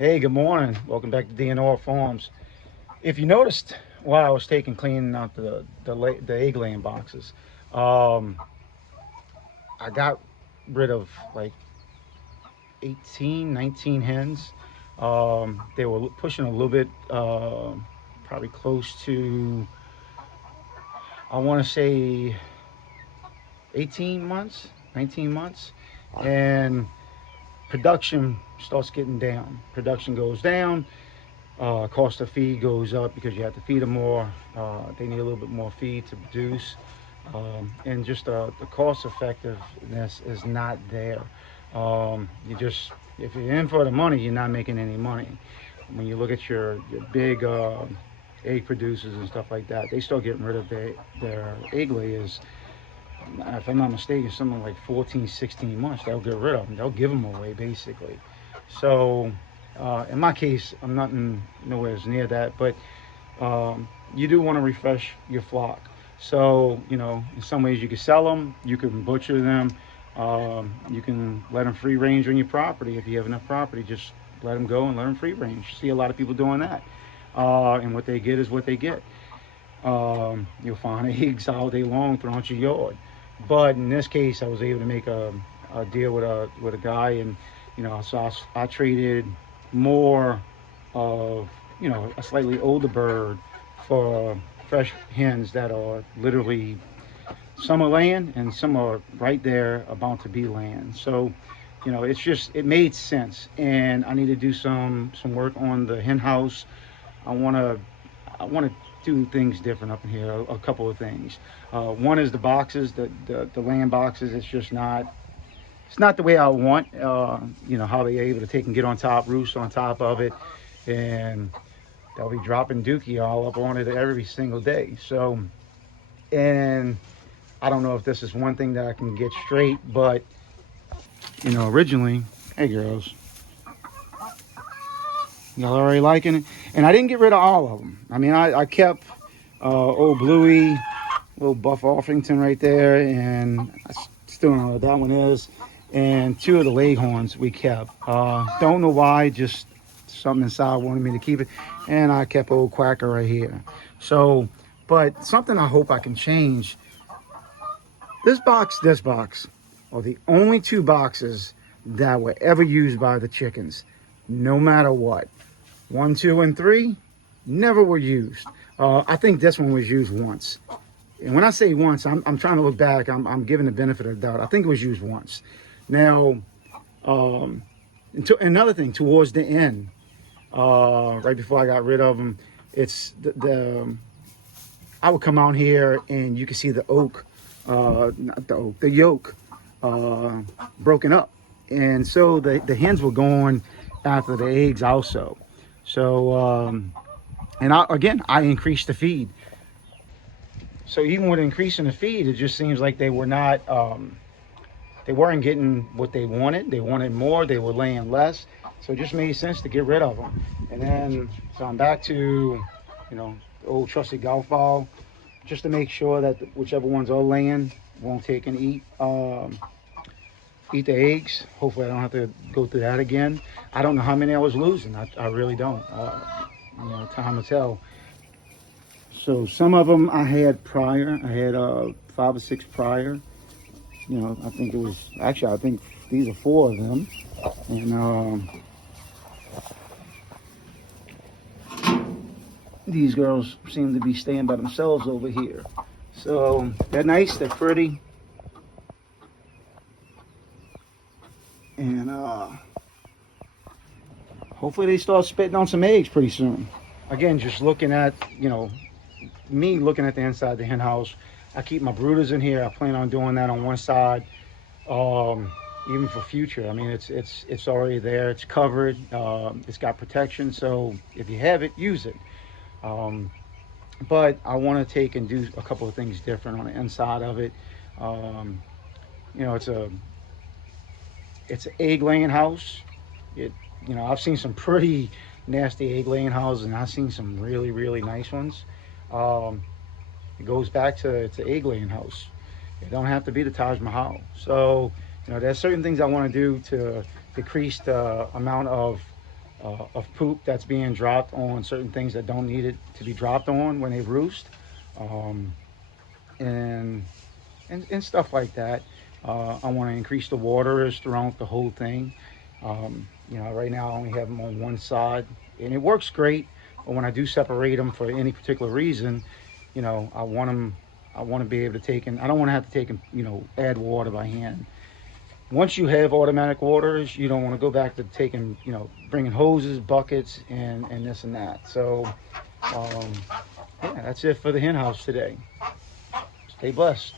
Hey, good morning. Welcome back to DNR Farms. If you noticed while I was cleaning out the egg laying boxes, um, I got rid of like 18, 19 hens. They were pushing a little bit, probably close to, I want to say 18 months, 19 months. And production starts getting down. Production goes down. Cost of feed goes up because you have to feed them more. They need a little bit more feed to produce, and just the cost effectiveness is not there. You just if you're in for the money, you're not making any money. When you look at your big egg producers and stuff like that, they start getting rid of their egg layers. If I'm not mistaken, something like 14, 16 months, they'll get rid of them. They'll give them away basically. So in my case, I'm not nowhere near that, but you do want to refresh your flock. So, in some ways you can sell them, you can butcher them, you can let them free range on your property. If you have enough property, just let them go and let them free range. See a lot of people doing that. And what they get is what they get. You'll find eggs all day long throughout your yard. But in this case, I was able to make a deal with a guy, and so I traded more of a slightly older bird for fresh hens that are literally, some are laying and some are right there about to be laying. So it made sense, and I need to do some work on the hen house. I want to do things different up in here. A couple of things. One is the boxes, the land boxes. It's not the way I want. How they're able to take and get on top, roost on top of it, and they'll be dropping dookie all up on it every single day. So, and I don't know if this is one thing that I can get straight, but originally, hey girls, y'all already liking it, and I didn't get rid of all of them. I mean, I kept old Bluey, little Buff Orpington right there, and I still don't know what that one is. And two of the Leghorns we kept. Don't know why, just something inside wanted me to keep it. And I kept old Quacker right here. So, but something I hope I can change. This box are the only two boxes that were ever used by the chickens, no matter what. 1, 2, and 3 never were used. I think this one was used once. And when I say once, I'm trying to look back. I'm giving the benefit of the doubt. I think it was used once. Now, another thing, towards the end, right before I got rid of them, it's I would come out here and you can see the oak, not the oak, the yolk, broken up. And so the hens were going after the eggs also. So, and I increased the feed. So even with increasing the feed, it just seems like they weren't getting what they wanted. They wanted more. They were laying less. So it just made sense to get rid of them. And then, so I'm back to, the old trusted golf ball, just to make sure that whichever ones are laying won't take and eat the eggs. Hopefully I don't have to go through that again. I don't know how many I was losing. I really don't. Time will tell. So some of them I had prior. I had 5 or 6 prior. I think it was, actually, I think these are 4 of them. And these girls seem to be staying by themselves over here. So they're nice, they're pretty. And hopefully they start spitting on some eggs pretty soon. Again, just looking at, me looking at the inside of the hen house. I keep my brooders in here. I plan on doing that on one side. Even for future. I mean, it's already there. It's covered. It's got protection. So if you have it, use it. But I want to take and do a couple of things different on the inside of it. Um, it's an egg laying house. It I've seen some pretty nasty egg laying houses, and I've seen some really really nice ones. Um, it goes back to it's an egg laying house. It don't have to be the Taj Mahal. So there's certain things I want to do to decrease the amount of of poop that's being dropped on certain things that don't need it to be dropped on when they roost, um, and, and stuff like that. I want to increase the waters throughout the whole thing. Right now I only have them on one side, and it works great. But when I do separate them for any particular reason, I want them. I want to be able to take and I don't want to have to take and add water by hand. Once you have automatic waters, you don't want to go back to taking bringing hoses, buckets, and this and that. So um, yeah, that's it for the hen house today. Stay blessed.